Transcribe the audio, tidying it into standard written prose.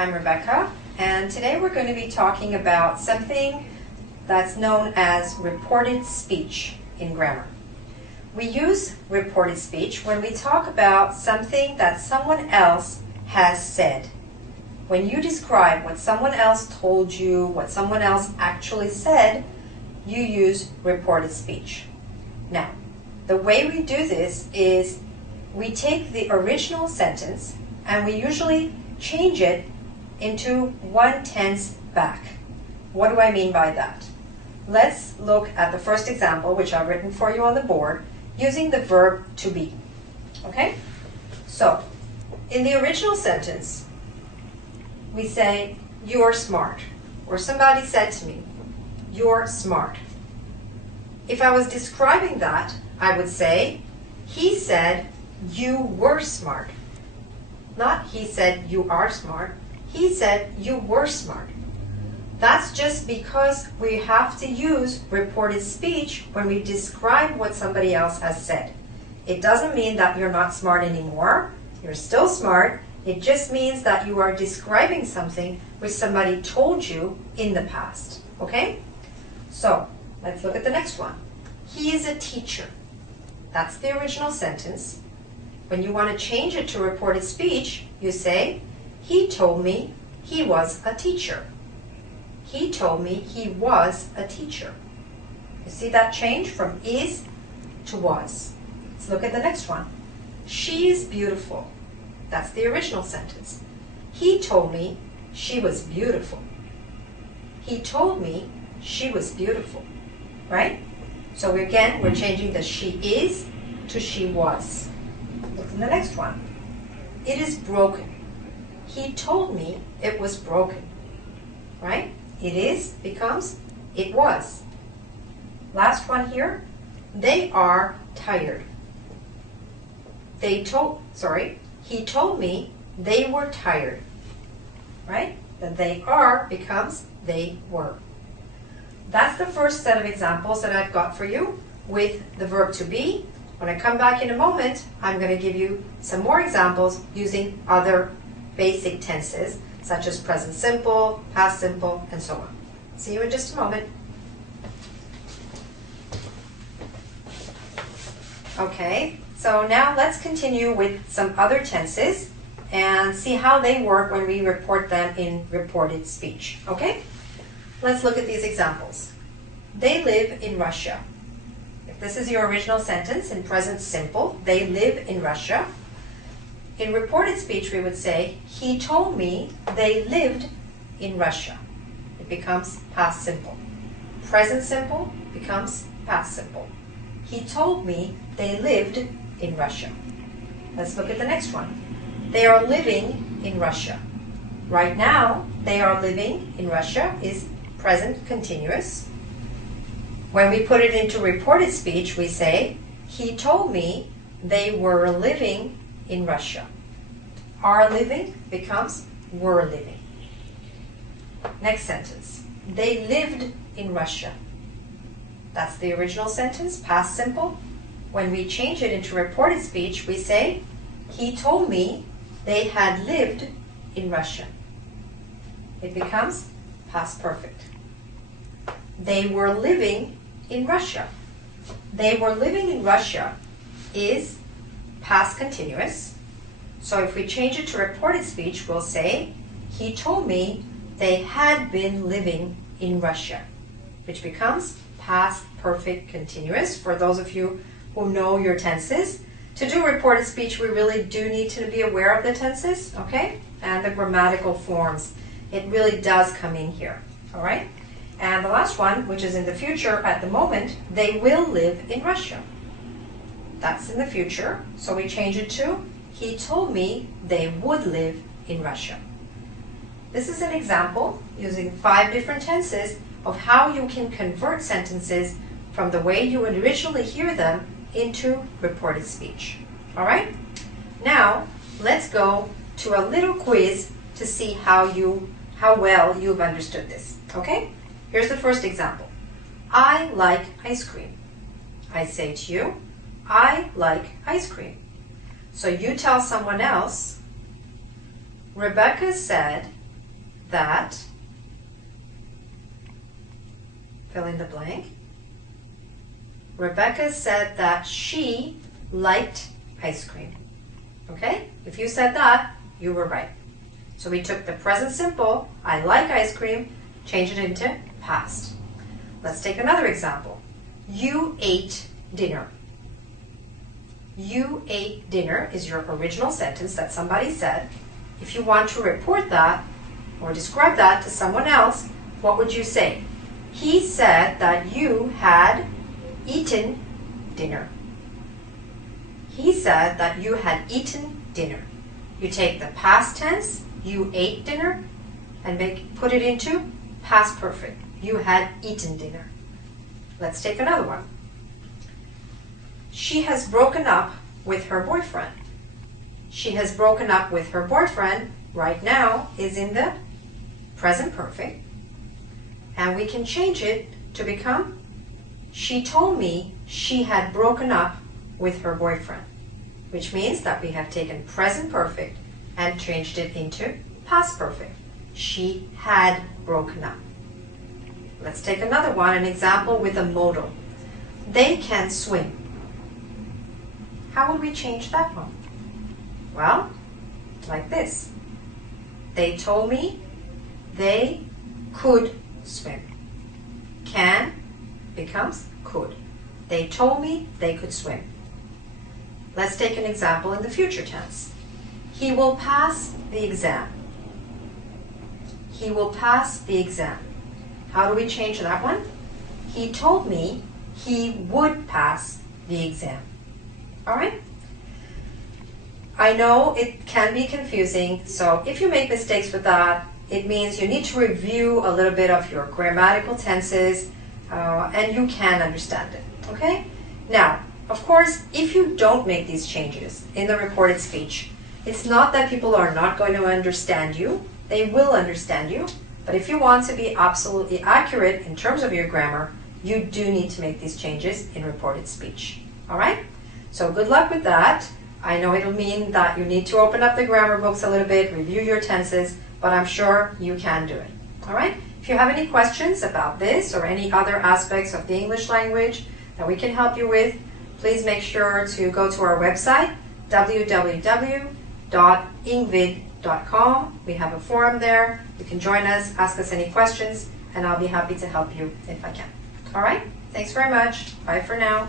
I'm Rebecca, and today we're going to be talking about something that's known as reported speech in grammar. We use reported speech when we talk about something that someone else has said. When you describe what someone else told you, what someone else actually said, you use reported speech. Now, the way we do this is we take the original sentence and we usually change it into one tense back. What do I mean by that? Let's look at the first example, which I've written for you on the board, using the verb to be. Okay? So, in the original sentence, we say, you're smart. Or somebody said to me, you're smart. If I was describing that, I would say, he said, you were smart. Not he said, you are smart. He said, you were smart. That's just because we have to use reported speech when we describe what somebody else has said. It doesn't mean that you're not smart anymore. You're still smart. It just means that you are describing something which somebody told you in the past. Okay? So, let's look at the next one. He is a teacher. That's the original sentence. When you want to change it to reported speech, you say, he told me he was a teacher. He told me he was a teacher. You see that change from is to was. Let's look at the next one. She is beautiful. That's the original sentence. He told me she was beautiful. He told me she was beautiful. Right? So again, we're changing the she is to she was. Look at the next one. It is broken. He told me it was broken. Right? It is becomes it was. Last one here. They are tired. He told me they were tired. Right? The they are becomes they were. That's the first set of examples that I've got for you with the verb to be. When I come back in a moment, I'm going to give you some more examples using other basic tenses, such as present simple, past simple, and so on. See you in just a moment. Okay, so now let's continue with some other tenses and see how they work when we report them in reported speech. Okay? Let's look at these examples. They live in Russia. If this is your original sentence in present simple, they live in Russia. In reported speech, we would say, he told me they lived in Russia. It becomes past simple. Present simple becomes past simple. He told me they lived in Russia. Let's look at the next one. They are living in Russia. Right now, they are living in Russia is present continuous. When we put it into reported speech, we say, he told me they were living in Russia. Are living becomes were living. Next sentence. They lived in Russia. That's the original sentence, past simple. When we change it into reported speech, we say, he told me they had lived in Russia. It becomes past perfect. They were living in Russia. They were living in Russia is past continuous. So if we change it to reported speech, we'll say, he told me they had been living in Russia, which becomes past perfect continuous. For those of you who know your tenses, to do reported speech, we really do need to be aware of the tenses, okay? And the grammatical forms. It really does come in here, all right? And the last one, which is in the future at the moment, they will live in Russia. That's in the future, so we change it to, he told me they would live in Russia. This is an example using 5 different tenses of how you can convert sentences from the way you would originally hear them into reported speech. All right? Now, let's go to a little quiz to see how well you've understood this. Okay? Here's the first example. I like ice cream. I say to you, I like ice cream. So you tell someone else, Rebecca said that, fill in the blank. Rebecca said that she liked ice cream. Okay? If you said that, you were right. So we took the present simple, I like ice cream, change it into past. Let's take another example. You ate dinner. You ate dinner is your original sentence that somebody said. If you want to report that or describe that to someone else, what would you say? He said that you had eaten dinner. He said that you had eaten dinner. You take the past tense, you ate dinner, and put it into past perfect. You had eaten dinner. Let's take another one. She has broken up with her boyfriend. She has broken up with her boyfriend right now is in the present perfect. And we can change it to become, she told me she had broken up with her boyfriend, which means that we have taken present perfect and changed it into past perfect. She had broken up. Let's take another one, an example with a modal. They can swim. How would we change that one? Well, like this. They told me they could swim. Can becomes could. They told me they could swim. Let's take an example in the future tense. He will pass the exam. He will pass the exam. How do we change that one? He told me he would pass the exam. All right? I know it can be confusing, so if you make mistakes with that, it means you need to review a little bit of your grammatical tenses, and you can understand it, okay? Now, of course, if you don't make these changes in the recorded speech, it's not that people are not going to understand you. They will understand you, but if you want to be absolutely accurate in terms of your grammar, you do need to make these changes in reported speech, all right? So good luck with that. I know it'll mean that you need to open up the grammar books a little bit, review your tenses, but I'm sure you can do it. All right? If you have any questions about this or any other aspects of the English language that we can help you with, please make sure to go to our website, www.ingvid.com. We have a forum there. You can join us, ask us any questions, and I'll be happy to help you if I can. All right? Thanks very much. Bye for now.